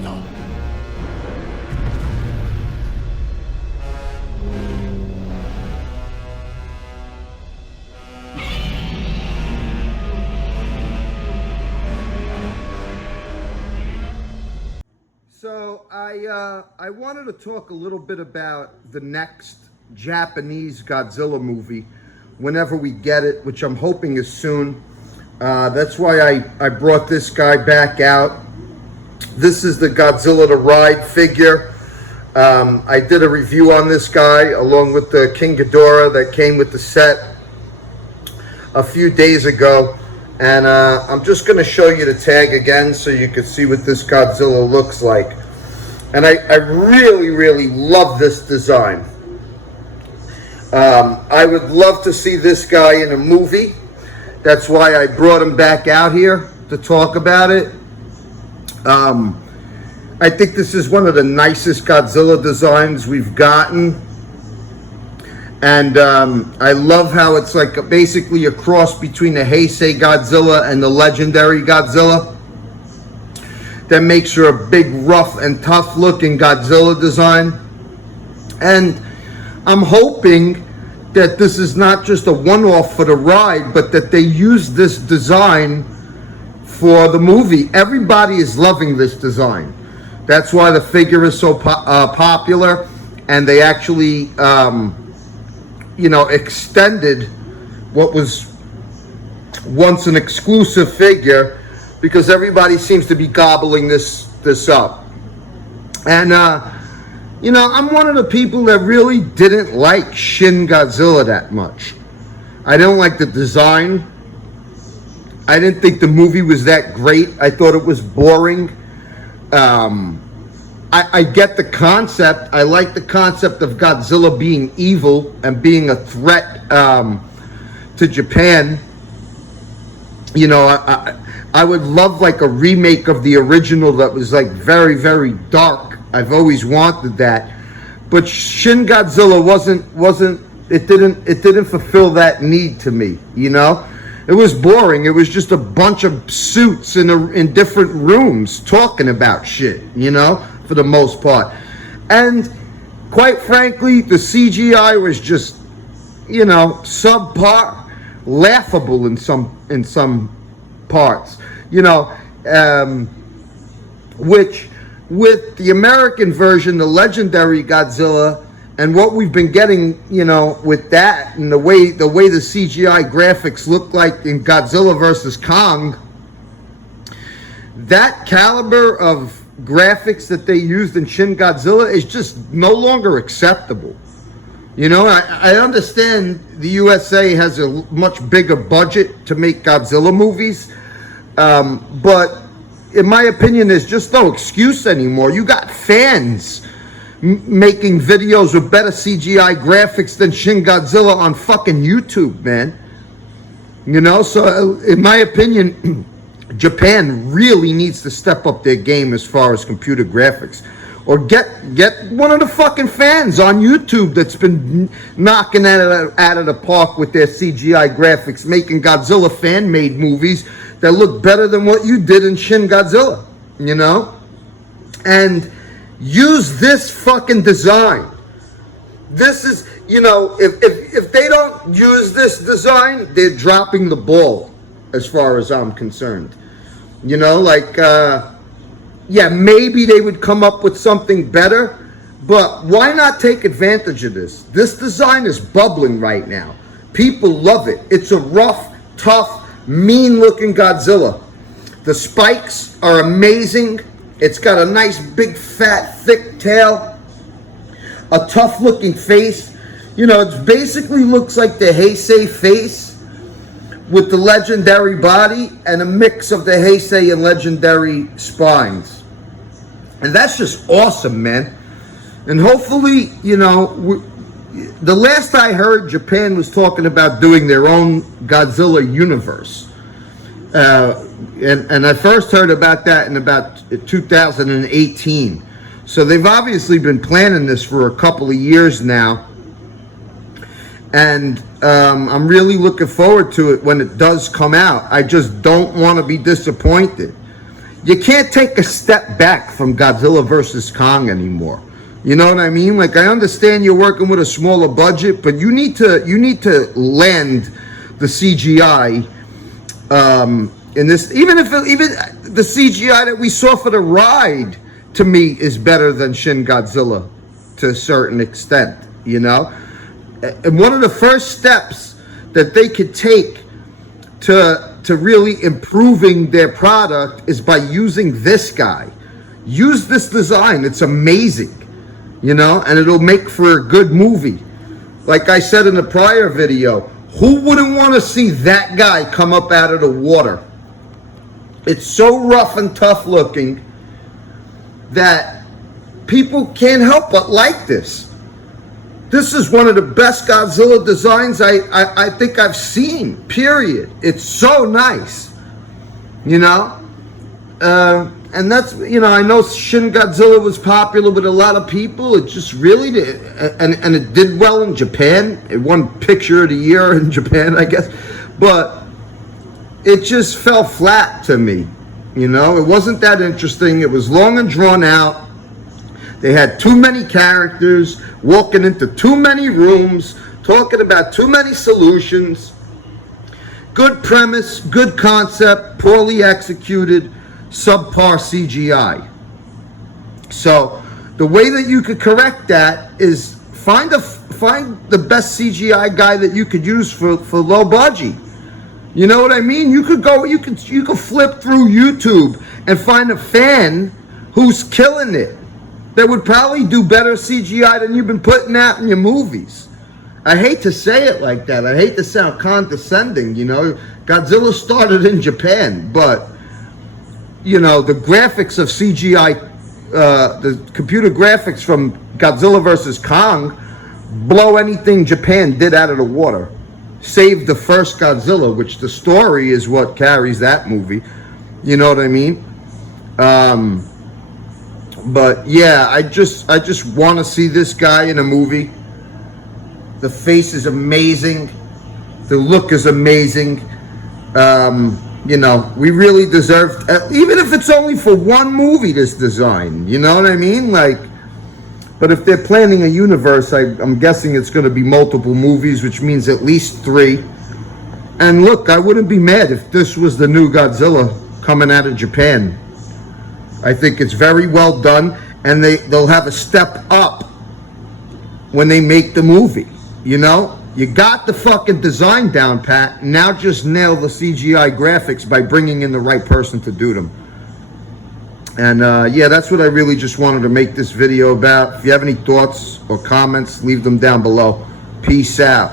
だ。So I wanted to talk a little bit about the next Japanese Godzilla movie whenever we get it, which I'm hoping is soon. That's why I brought this guy back out. This is the Godzilla to Ride figure. I did a review on this guy along with the King Ghidorah that came with the set a few days ago. And I'm just going to show you the tag again so you can see what this Godzilla looks like. And I really, really love this design. I would love to see this guy in a movie. That's why I brought him back out here to talk about it. I think this is one of the nicest Godzilla designs we've gotten. And I love how it's like basically a cross between the Heisei Godzilla and the legendary Godzilla. That makes her a big, rough, and tough looking Godzilla design. And I'm hoping that this is not just a one-off for the ride, but that they use this design for the movie. Everybody is loving this design. That's why the figure is so popular. And they actually extended what was once an exclusive figure, because everybody seems to be gobbling this up. And I'm one of the people that really didn't like Shin Godzilla that much. I don't like the design. I didn't think the movie was that great. I thought it was boring. I get the concept. I like the concept of Godzilla being evil and being a threat to Japan. I would love like a remake of the original that was like very, very dark. I've always wanted that. But Shin Godzilla it didn't fulfill that need to me, It was boring. It was just a bunch of suits in different rooms talking about shit, for the most part. And quite frankly, the CGI was just, subpar, laughable in some parts, which with the American version, the legendary Godzilla, and what we've been getting, with that and the way the CGI graphics look like in Godzilla versus Kong, that caliber of graphics that they used in Shin Godzilla is just no longer acceptable. I understand the USA has a much bigger budget to make Godzilla movies, but in my opinion, there's just no excuse anymore. You got fans making videos with better CGI graphics than Shin Godzilla on fucking YouTube, man. So in my opinion, Japan really needs to step up their game as far as computer graphics. Or get one of the fucking fans on YouTube that's been knocking it out of the park with their CGI graphics, making Godzilla fan-made movies that look better than what you did in Shin Godzilla, And use this fucking design. This is, if they don't use this design, they're dropping the ball as far as I'm concerned. Maybe they would come up with something better, but why not take advantage of this? This design is bubbling right now. People love it. It's a rough, tough, mean-looking Godzilla. The spikes are amazing. It's got a nice, big, fat, thick tail. A tough-looking face. It basically looks like the Heisei face with the legendary body and a mix of the Heisei and legendary spines. And that's just awesome, man. And hopefully, the last I heard, Japan was talking about doing their own Godzilla universe. And I first heard about that in about 2018. So they've obviously been planning this for a couple of years now. And I'm really looking forward to it when it does come out. I just don't want to be disappointed. you can't take a step back from Godzilla versus Kong anymore. You know what I mean? Like, I understand you're working with a smaller budget, but you need to land the CGI in this. Even the CGI that we saw for the ride, to me, is better than Shin Godzilla to a certain extent. You know, and one of the first steps that they could take to really improving their product is by using this guy. Use this design. It's amazing, you know, and it'll make for a good movie. Like I said in the prior video, who wouldn't want to see that guy come up out of the water? It's so rough and tough looking that people can't help but like this. This is one of the best Godzilla designs I think I've seen, period. It's so nice, you know? And that's, you know, I know Shin Godzilla was popular with a lot of people. It just really did, and it did well in Japan. It won Picture of the Year in Japan, I guess. But it just fell flat to me, you know? It wasn't that interesting. It was long and drawn out. They had too many characters, walking into too many rooms, talking about too many solutions. Good premise, good concept, poorly executed, subpar CGI. So the way that you could correct that is find the best CGI guy that you could use for low budget. You know what I mean? You could flip through YouTube and find a fan who's killing it, that would probably do better CGI than you've been putting out in your movies. I hate to say it like that. I hate to sound condescending, you know. Godzilla started in Japan, but, you know, the graphics of CGI, the computer graphics from Godzilla versus Kong blow anything Japan did out of the water. Save the first Godzilla, which the story is what carries that movie. You know what I mean? But yeah, I just want to see this guy in a movie. The face is amazing. The look is amazing. You know, we really deserve, even if it's only for one movie, this design. You know what I mean? Like, but if they're planning a universe, I'm guessing it's going to be multiple movies, which means at least 3. And look, I wouldn't be mad if this was the new Godzilla coming out of Japan. I think it's very well done, and they'll have a step up when they make the movie. You know, you got the fucking design down pat. Now just nail the CGI graphics by bringing in the right person to do them. And yeah, that's what I really just wanted to make this video about. If you have any thoughts or comments, leave them down below. Peace out.